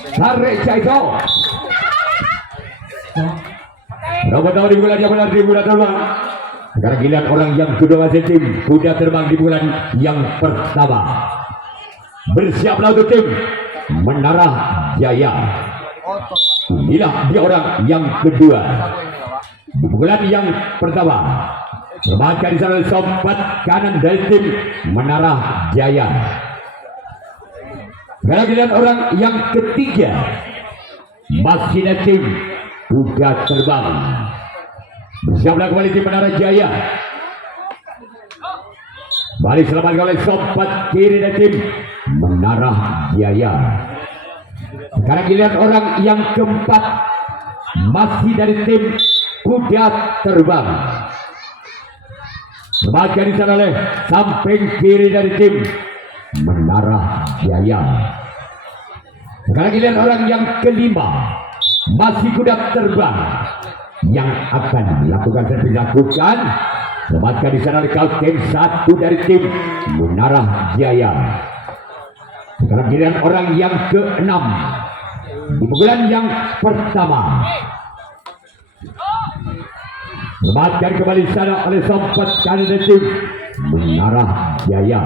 tarik Jaito. Nomor tahun di bulan yang benar di bulan terbang. Sekarang giliran orang yang kedua masih tim kuda terbang di bulan yang pertama. Bersiaplah untuk tim Menara Jaya. Inilah dia orang yang kedua di bulan yang pertama. Maka di sana sobat kanan dari tim Menara Jaya. Sekarang giliran orang yang ketiga masih dari tim kuda terbang. Bersiaplah kembali tim Menara Jaya. Balik selamat oleh sobat kiri dari tim Menara Jaya. Sekarang giliran orang yang keempat masih dari tim kuda terbang. Semakin di sana oleh samping kiri dari tim Menara Jaya. Sekarang giliran orang yang kelima masih kuda terbang yang akan melakukan servis lakukan. Selamatkan di sana oleh kapten satu dari tim Menara Jaya. Sekarang giliran orang yang keenam di bulan yang pertama. Selamatkan kembali sana oleh sobat kanan dari tim Menara Jaya.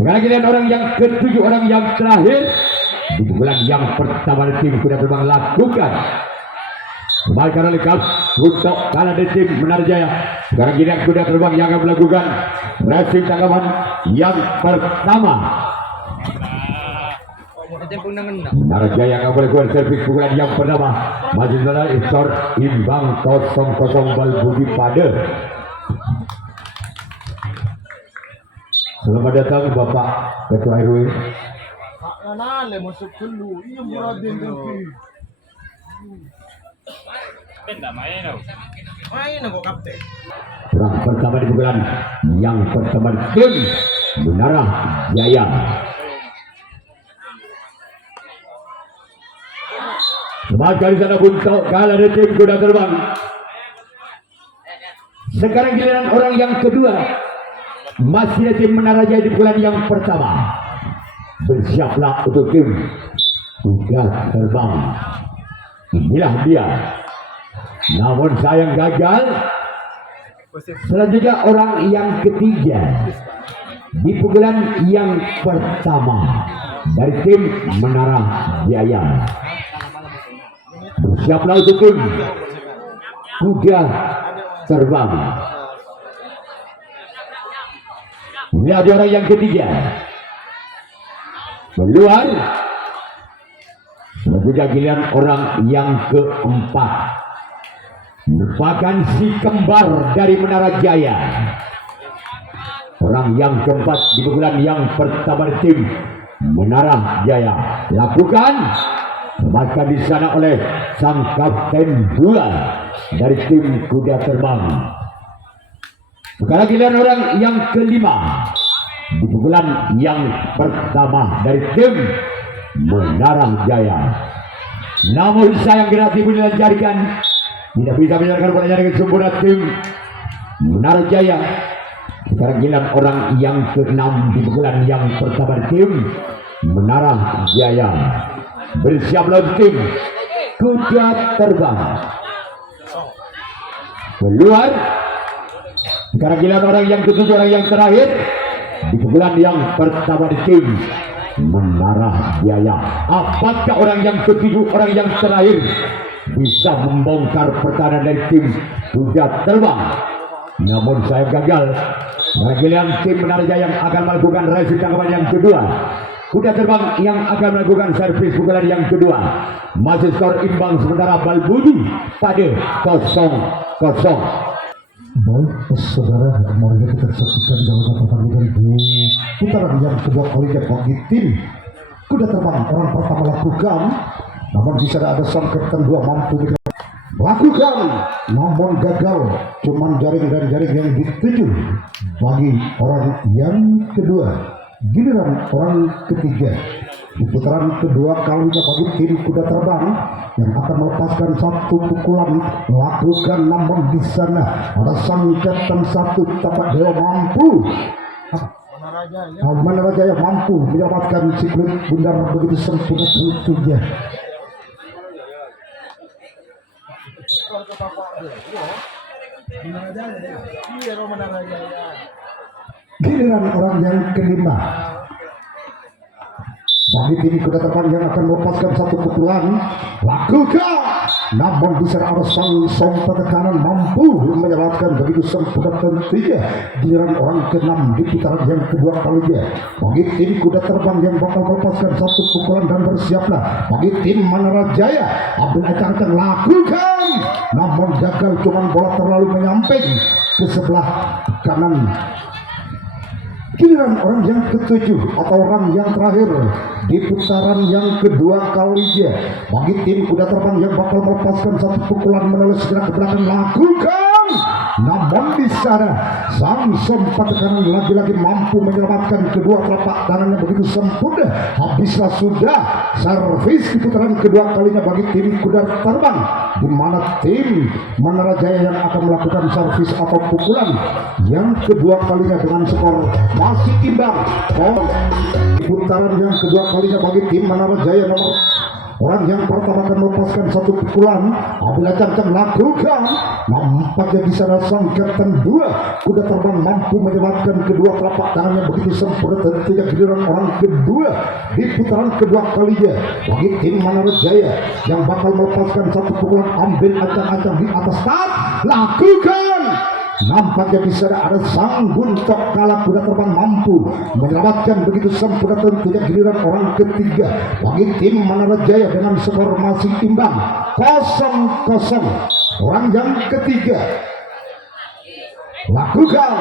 Sekarang giliran orang yang ketujuh, orang yang terakhir di bulan yang pertama dari tim kuda terbang lakukan. Selamatkan oleh untuk kanan dari tim Menara Jaya. Sekarang giliran kuda terbang yang akan melakukan racing tanggapan yang pertama. Menara Jaya akan melakukan servis pukulan yang pertama. Masih saja skor imbang 0-0 bal Budi Pada. Selamat datang Bapak Ketua RW. Nale masuk dulu. Iya Muradin tapi. Main aku kapten. Perang pertama di pukulan yang pertama tim Menara Jaya. Semakin di sana untuk kalah dari tim kuda terbang. Sekarang giliran orang yang kedua masih dari tim Menara Jaya di bulan yang pertama. Bersiaplah untuk tim kuda terbang. Inilah dia. Namun sayang gagal. Selanjutnya orang yang ketiga di pukulan yang pertama dari tim Menara Jaya. Bersiaplah untuk tim kuda terbang. Ini ada orang yang ketiga keluar. Selanjutnya giliran orang yang keempat merupakan si kembar dari Menara Jaya. Orang yang keempat di pukulan yang pertama dari tim Menara Jaya lakukan. Maka di sana oleh sang kapten bulan dari tim kuda terbang. Sekarang giliran orang yang kelima di pukulan yang pertama dari tim Menara Jaya. Namun sayang gratis dilancarkan, tidak bisa menjalankan pertandingan sempurna tim Menara Jaya. Sekarang giliran orang yang keenam di pukulan yang pertama dari tim Menara Jaya. Bersiaplah tim kuda terbang. Keluar. Sekarang giliran orang yang ketujuh, orang yang terakhir di pukulan yang pertama di tim Menara Jaya. Apakah orang yang ketujuh, orang yang terakhir bisa membongkar pertahanan dari tim kuda terbang? Namun saya gagal. Sekarang giliran tim Menara Jaya yang akan melakukan racing tanggapan yang kedua. Kuda terbang yang akan melakukan servis pukulan yang kedua. Masih skor imbang sementara bal Budi pada 0-0. Baik, saudara, mari kita saksikan dalam pertandingan di putaran yang kedua kalinya bagi tim kuda terbang. Orang pertama lakukan, namun di sana ada sang kapten dua mampu lakukan, namun gagal. Cuman jaring dan jaring yang dituju bagi orang yang kedua. Giliran orang ketiga di putaran kedua kalinya bagi tim kuda terbang yang akan melepaskan satu pukulan lakukan, namun di sana ada sang kapten satu tapak dewa mampu Manarajaya. Manarajaya mampu menyelamatkan si kulit bundar begitu sempurna tentunya. Kalau ke Bapak Dewa, Manarajaya. Iya, Manarajaya. Giliran orang yang kelima, bagi tim kuda terbang yang akan melepaskan satu pukulan, lakukan. Namun di sana ada sang tekanan mampu menyelamatkan begitu sempurna tentunya. Giliran orang keenam di putaran yang kedua kalinya, bagi tim kuda terbang yang bakal melepaskan satu pukulan dan bersiaplah bagi tim Manarajaya. Ambil acang-acang, lakukan. Namun gagal, cuman bola terlalu menyamping ke sebelah kanan. Giliran orang yang ketujuh atau orang yang terakhir di putaran yang kedua kalinya, bagi tim kuda terbang yang bakal melepaskan satu pukulan menulis gerak ke belakang, lakukan. Namun di sana sang sempat tekanan lagi-lagi mampu menyelamatkan kedua telapak tangannya begitu sempurna. Habislah sudah servis di putaran kedua kalinya bagi tim kuda terbang, di mana tim Manarajaya yang akan melakukan servis atau pukulan yang kedua kalinya dengan skor masih imbang. Di putaran yang kedua kalinya bagi tim Manarajaya, nomor orang yang pertama akan melepaskan satu pukulan. Apabila cang-cang, lakukan. Nampaknya di sana sang kapten dua kuda terbang mampu menyelamatkan kedua telapak tangannya begitu sempurna tentunya. Giliran orang kedua di putaran kedua kalinya bagi tim Manarajaya yang bakal melepaskan satu pukulan. Ambil acang-acang di atas start, lakukan. Nampaknya bisa ada sang buntok kala kuda terbang mampu menyelamatkan begitu sempurna tentunya. Giliran orang ketiga bagi tim Manarajaya dengan skor masih imbang 0-0. Orang yang ketiga, lakukan.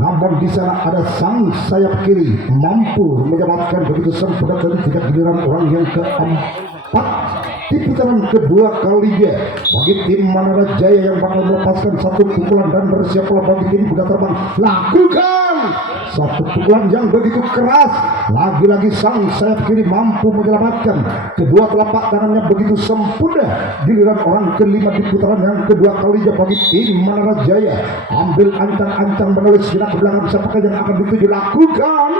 Namun di sana ada sang sayap kiri mampu menyelamatkan begitu sempurna tentunya. Giliran orang yang keempat di putaran kedua kalinya bagi tim Manarajaya yang bakal melepaskan satu pukulan dan bersiaplah bagi tim kuda terbang, lakukan. Satu pukulan yang begitu keras, lagi-lagi sang sayap kiri mampu menyelamatkan kedua telapak tangannya begitu sempurna. Giliran orang kelima di putaran yang kedua kalinya bagi tim Manarajaya. Ambil ancang-ancang menulis gerak ke belakang, siapakah yang akan dituju, lakukan.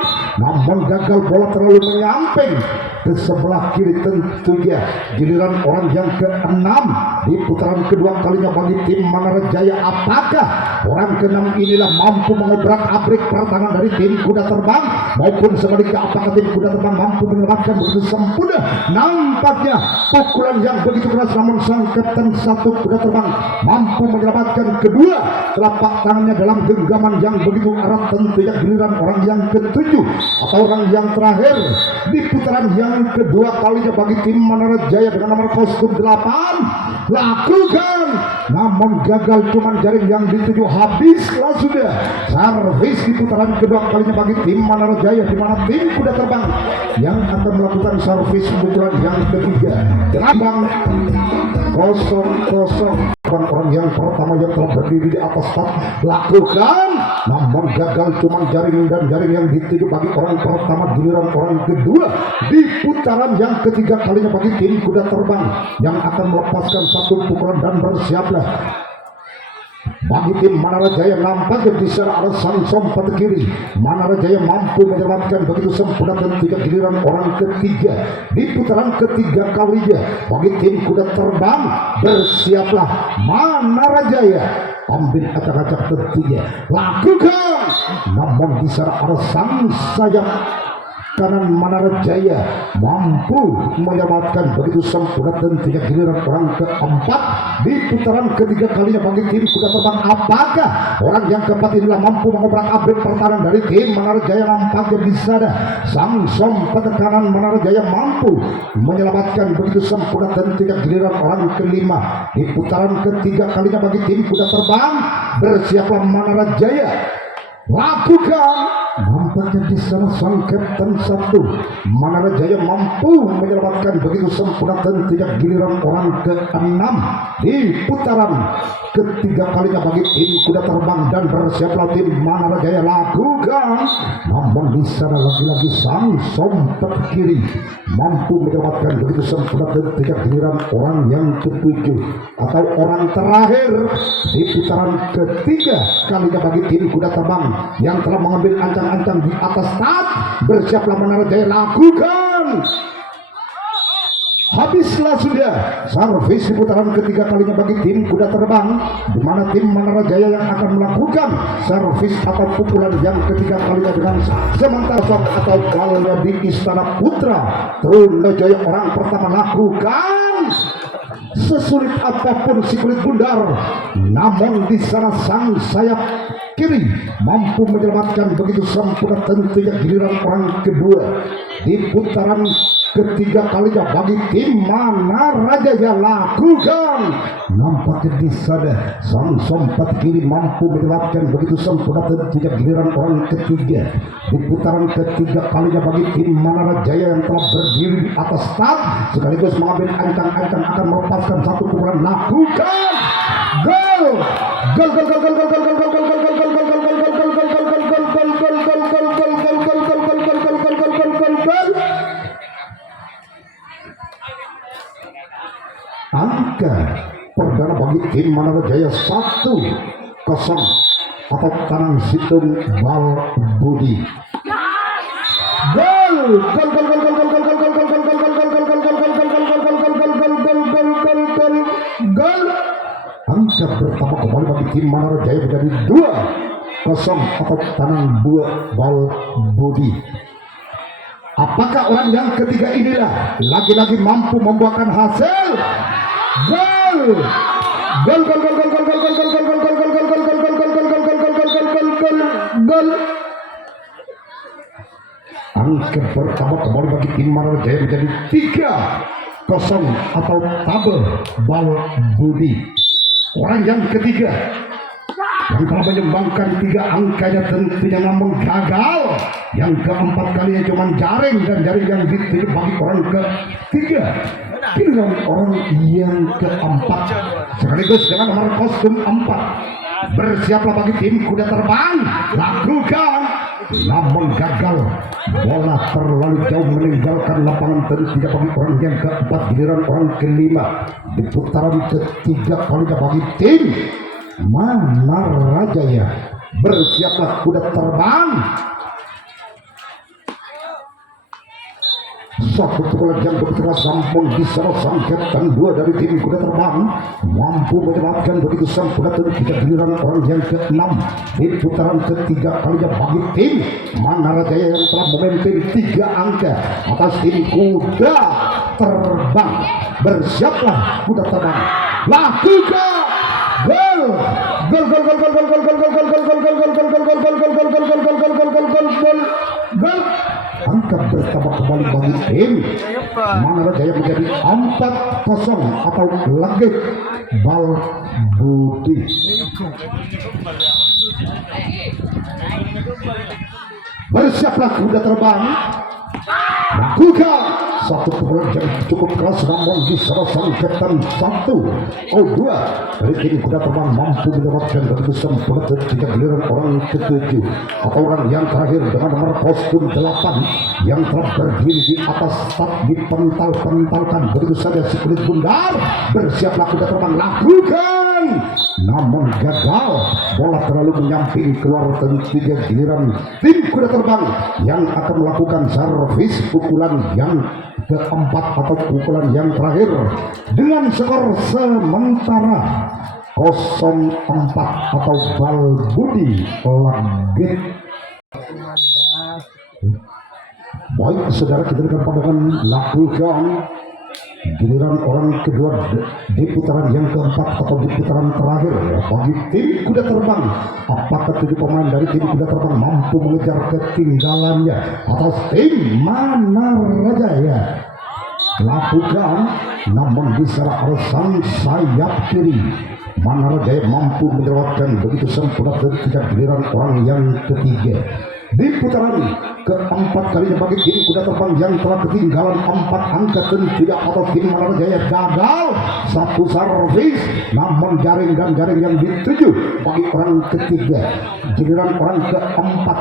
Namun gagal, bola terlalu menyamping ke sebelah kiri tentunya. Giliran orang yang keenam di putaran kedua kalinya bagi tim Manarajaya. Apakah orang keenam inilah mampu mengobrak-abrik pertahanan dari tim kuda terbang, maupun sebaliknya apakah tim kuda terbang mampu menyelamatkan begitu sempurna? Nampaknya pukulan yang begitu keras, namun sang kapten satu kuda terbang mampu menyelamatkan kedua telapak tangannya dalam genggaman yang begitu erat tentunya. Giliran orang yang ketujuh atau orang yang terakhir di putaran yang kedua kalinya bagi tim Manarajaya dengan nomor kostum 8, lakukan. Namun gagal, cuman jaring yang dituju. Habislah sudah servis di putaran kedua kalinya bagi tim Manarajaya, di mana tim kuda terbang yang akan melakukan servis pukulan yang ketiga. Gelombang 0-0. Orang yang pertama yang telah berdiri di atas start, lakukan. Namun gagal, cuman jaring dan jaring yang dituju bagi orang pertama. Giliran orang kedua di putaran yang ketiga kalinya bagi tim kuda terbang yang akan melepaskan satu pukulan dan bersiaplah bagi tim Manarajaya. Nampaknya di sana ada sang sompat kiri. Manarajaya mampu menyelamatkan begitu sempurna tentunya. Giliran orang ketiga di putaran ketiga kalinya bagi tim kuda terbang. Bersiaplah Manarajaya. Ambil acak-acak tentunya, lakukan. Namun di sana ada sang sayap kanan Manarajaya mampu menyelamatkan begitu sempurna tentunya. Giliran orang keempat di putaran ketiga kalinya bagi tim kuda terbang. Apakah orang yang keempat inilah mampu mengobrak-abrik pertahanan dari tim Manarajaya? Nampaknya bisa ada sang sompat kanan Manarajaya mampu menyelamatkan begitu sempurna tentunya. Giliran orang kelima di putaran ketiga kalinya bagi tim kuda terbang. Bersiaplah Manarajaya, lakukan. Nampaknya di sana sang kapten satu Manarajaya mampu menyelamatkan begitu sempurna tentunya. Giliran orang keenam di putaran ketiga kalinya bagi tim kuda terbang dan bersiaplah tim Manarajaya, lakukan. Namun di sana lagi-lagi sang sompat kiri mampu menyelamatkan begitu sempurna tentunya. Giliran orang yang ketujuh atau orang terakhir di putaran ketiga kalinya bagi tim kuda terbang yang telah mengambil ancang ancang-ancang di atas start. Bersiaplah Manara Jaya lakukan. Habislah sudah servis di putaran ketiga kalinya bagi tim kuda terbang, di mana tim Manara Jaya yang akan melakukan servis atau pukulan yang ketiga kalinya dengan sementara atau kalnya di Istana Putra. Trunajaya orang pertama lakukan. Sesulit apapun si kulit bundar, namun di sana sang sayap kiri mampu menyelamatkan begitu sempurna. Tentunya giliran orang kedua di putaran ketiga kalinya bagi tim Manara Jaya lakukan. Nampaknya di sana sang sompat kiri mampu menyelamatkan begitu sempurna. Tentunya giliran orang ketiga di putaran ketiga kalinya bagi tim Manara Jaya yang telah berdiri di atas start sekaligus mengambil ancang-ancang akan melepaskan satu pukulan. Lakukan gol gol gol gol gol gol gol gol gol gol gol gol gol angka perdana bagi tim Manara Jaya 1-0 atau Tanang Situng Bal Budi. Gol gol gol gol gol gol gol gol gol gol gol gol. Angka pertama kembali bagi tim Manara Jaya menjadi 2-0 atau Tanang Bal Budi. Apakah orang yang ketiga inilah lagi-lagi mampu membuahkan hasil? Gol gol gol gol gol gol gol gol gol gol gol gol gol gol gol gol gol. Angka pertama kembali bagi tim Manara Jaya menjadi 3-0 atau Tabel Bal Budi. Orang yang ketiga yang telah menyumbangkan 3 angkanya tentunya namun gagal. Yang keempat kalinya cuma jaring, dan jaring yang dituju bagi orang ketiga. Pilihan orang yang keempat sekaligus dengan nomor kostum 4. Bersiaplah bagi tim kuda terbang lakukan, namun gagal. Bola terlalu jauh meninggalkan lapangan. Tentunya bagi orang yang keempat giliran orang kelima di putaran ketiga kalinya bagi tim Manara Jaya. Bersiaplah kuda terbang. Satu pukulan yang begitu keras namun bisa sang Kapten 2 dari tim kuda terbang mampu menyelamatkan begitu sempurna. Tentunya giliran orang yang ke-6 di putaran ketiga kalinya bagi tim Manara Jaya yang telah memimpin 3 angka atas tim kuda terbang. Bersiaplah kuda terbang lakukan. Gol gol gol gol gol gol gol gol gol gol gol gol gol gol gol gol gol gol gol. Angka pertama kembali bagi tim Manara Jaya menjadi 4-0 atau Legit Bal Budi. Bersiaplah kuda terbang lakukan. Satu pukulan yang cukup keras namun bisa sang Kapten 1-2 dari tim kuda terbang mampu menyelamatkan begitu sempurna. Tentunya giliran orang ke-7 atau orang yang terakhir dengan nomor kostum 8 yang telah berdiri di atas start dipental-pentalkan begitu saja si kulit bundar. Bersiaplah kuda terbang lakukan, namun gagal. Bola terlalu menyamping keluar. Tentunya giliran tim kuda terbang yang akan melakukan servis pukulan yang keempat atau pukulan yang terakhir dengan skor sementara 0-4 atau Bal Budi Legit. Baik saudara, kita akan pandangan lakukan giliran orang kedua di putaran yang keempat atau di putaran terakhir bagi tim kuda terbang. Apakah 7 pemain dari tim kuda terbang mampu mengejar ketinggalannya atas tim Manara Jaya? Lakukan, namun di sana harus sang sayap kiri Manara Jaya mampu menyelamatkan begitu sempurna. Ketika giliran orang yang ketiga di putaran keempat kalinya bagi tim kuda terbang yang telah ketinggalan 4 angka. Tentunya atau tim Manara Jaya gagal satu servis, namun jaring dan jaring yang dituju bagi orang ketiga giliran orang keempat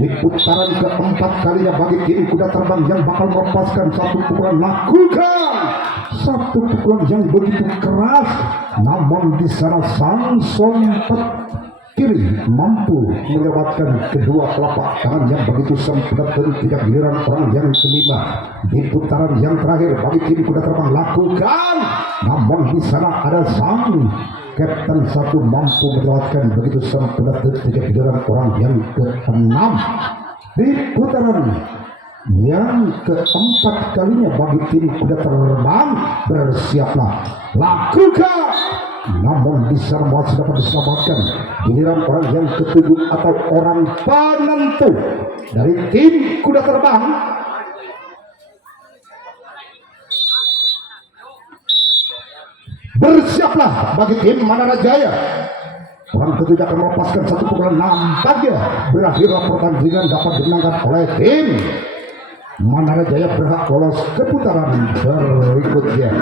di putaran keempat kalinya bagi tim kuda terbang yang bakal melepaskan satu pukulan. Lakukan satu pukulan yang begitu keras, namun di sana sang sompet kiri mampu menyelamatkan kedua telapak tangan yang begitu sempurna tidak giliran orang yang kelima di putaran yang terakhir bagi tim kuda terbang lakukan, namun di sana ada sang Kapten satu mampu menyelamatkan begitu sempurna tidak giliran orang yang keenam di putaran yang keempat kalinya bagi tim kuda terbang. Bersiaplah, lakukan, namun bisa masih dapat diselamatkan giliran orang yang ketujuh atau orang penentu dari tim kuda terbang. Bersiaplah bagi tim Manara Jaya. Orang ketujuh akan melepaskan satu pukulan, nampaknya berakhirlah pertandingan dapat dimenangkan oleh tim Manara Jaya, berhak lolos ke putaran berikutnya.